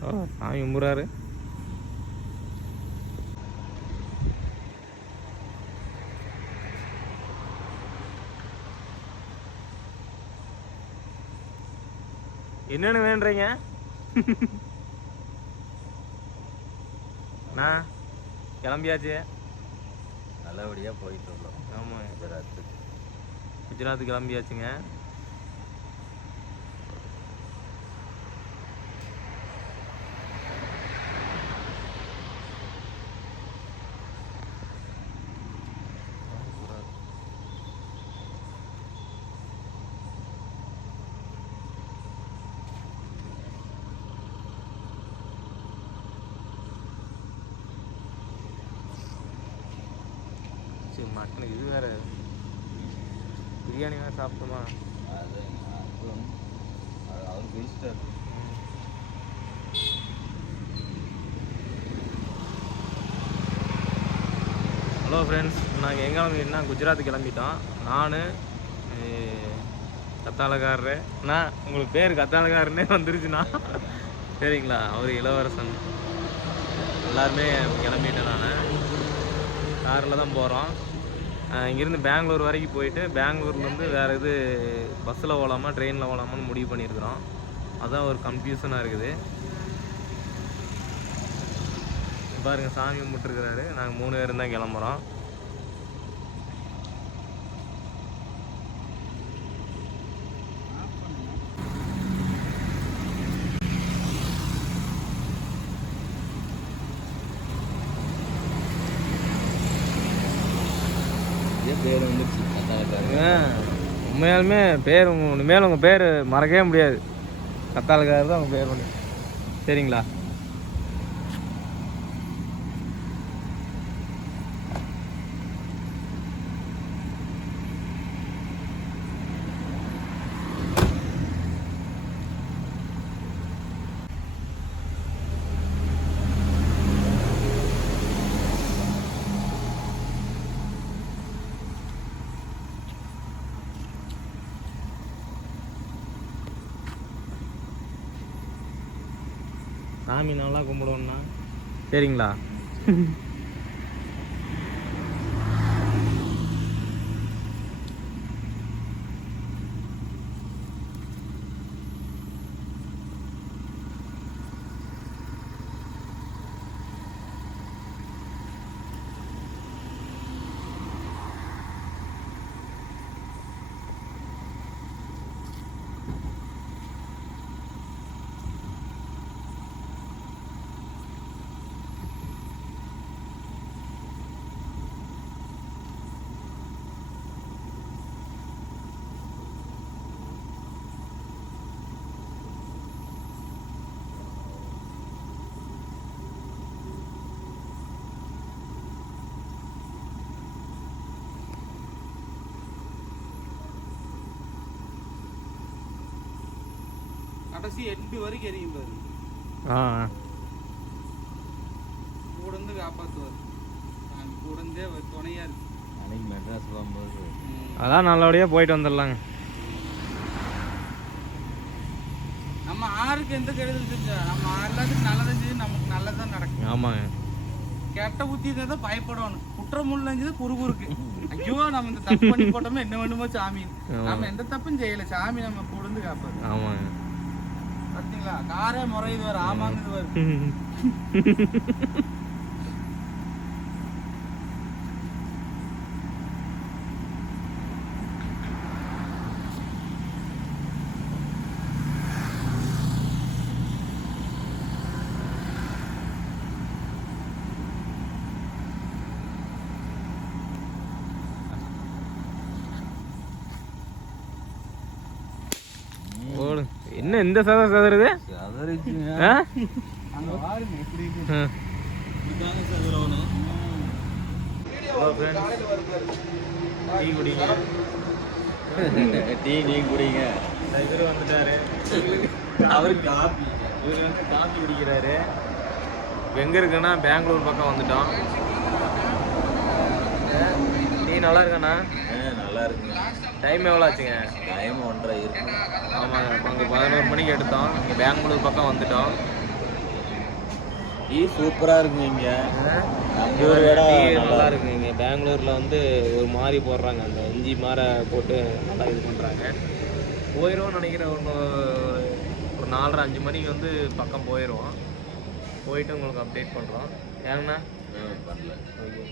ஓ சாமி கும்பிட்றாரு என்னன்னு வேண்டுறீங்க அண்ணா கிளம்பியாச்சு. நல்லபடியாக போயிட்டு வந்தோம் ஆமாம் குஜராத்து குஜராத் கிளம்பியாச்சுங்க. சரி மட்டன் இது வேற. பிரியாணி வேற சாப்பிட்டோமா? அவர் ஹலோ ஃப்ரெண்ட்ஸ் நாங்கள் எங்கே கிளம்பிட்டோம்னா குஜராத் கிளம்பிட்டோம். நான் கத்தாழக்காரரு அண்ணா உங்களுக்கு பேர் கத்தாழக்காரனே வந்துருச்சுண்ணா. சரிங்களா அவர் இளவரசன். எல்லாருமே கிளம்பிட்டேன் நான். காரில் தான் போகிறோம் இங்கேருந்து பெங்களூர் வரைக்கும் போயிட்டு பெங்களூர்லேருந்து வேறு இது பஸ்ஸில் போகலாமா ட்ரெயினில் போகலாமான்னு முடிவு பண்ணியிருக்கிறோம். அதுதான் ஒரு கன்ஃபியூஷனாக இருக்குது. பாருங்கள் சாமி கும்பிட்டுருக்கிறாரு. நாங்கள் மூணு பேரும் தான் கிளம்புறோம் இதே பேர் வந்துருச்சு கத்தாக்காரங்க ஏன், உண்மையாலுமே பேர் உங்கள் இனிமேல் உங்கள் பேர் மறக்கவே முடியாது. கத்தாளுக்காரர் தான் உங்கள் பேர் பண்ணி சரிங்களா? சாமி நல்லா கும்பிடுவோம்னா. சரிங்களா? கடைசி எட்டு வரைக்கும் எரியும் பாரு. ஆ. கூட இருந்து காப்பாத்துவார். நான் கூட இருந்தே அவர் துணையா இருக்கு. அன்னைக்கு மெட்ராஸ் போகும்போது. அதான் நல்லபடியாக போயிட்டு வந்துடலாங்க. நம்ம ஆருக்கு எந்த கெடுதல் செஞ்சா நம்ம எல்லாத்துக்கும் நல்லதை செஞ்சு நமக்கு நல்லதான் நடக்கும். ஆமாங்க. கெட்ட புத்தி தான் பயப்படணும். குற்றம் உள்ளது குறுகுறுக்கு. ஐயோ நம்ம இந்த தப்பு பண்ணி போட்டோமே என்ன வேணுமோ சாமி. நம்ம எந்த தப்பும் செய்யல. சாமி நம்ம கூட இருந்து காப்பாது ஆமாங்க. காரே முறையுது வேறு ஆமாங்குது வரும் என்ன இந்த சதம் சதுறது டீ குடிங்க. டீ நீ குடிங்க. இவர் வந்துட்டாரு. அவர் காப்பி இவர் வந்து காஃபி குடிக்கிறாரு. எங்க இருக்குன்னா பெங்களூர் பக்கம் வந்துட்டோம். டீ நல்லா இருக்காண்ணா? நல்லா இருக்குங்க. டைம் எவ்வளோ ஆச்சுங்க டைம் ஒன்றரை இருக்கு ஆமாங்க. அங்கே பதினோரு மணிக்கு எடுத்தோம். இங்கே பெங்களூர் பக்கம் வந்துட்டோம். டீ சூப்பரா இருக்குங்க இங்க. நல்லா இருக்குங்க. இங்கே பெங்களூரில் வந்து ஒரு மாதிரி போடுறாங்க. அந்த இஞ்சி மாற போட்டு நல்லா இது பண்ணுறாங்க போயிடும்னு நினைக்கிறேன். ஒன்று ஒரு நாலரை அஞ்சு மணிக்கு வந்து பக்கம் போயிடுவோம். போயிட்டு உங்களுக்கு அப்டேட் பண்ணுறோம் ஏங்கண்ணா? பண்ணல ஓகே.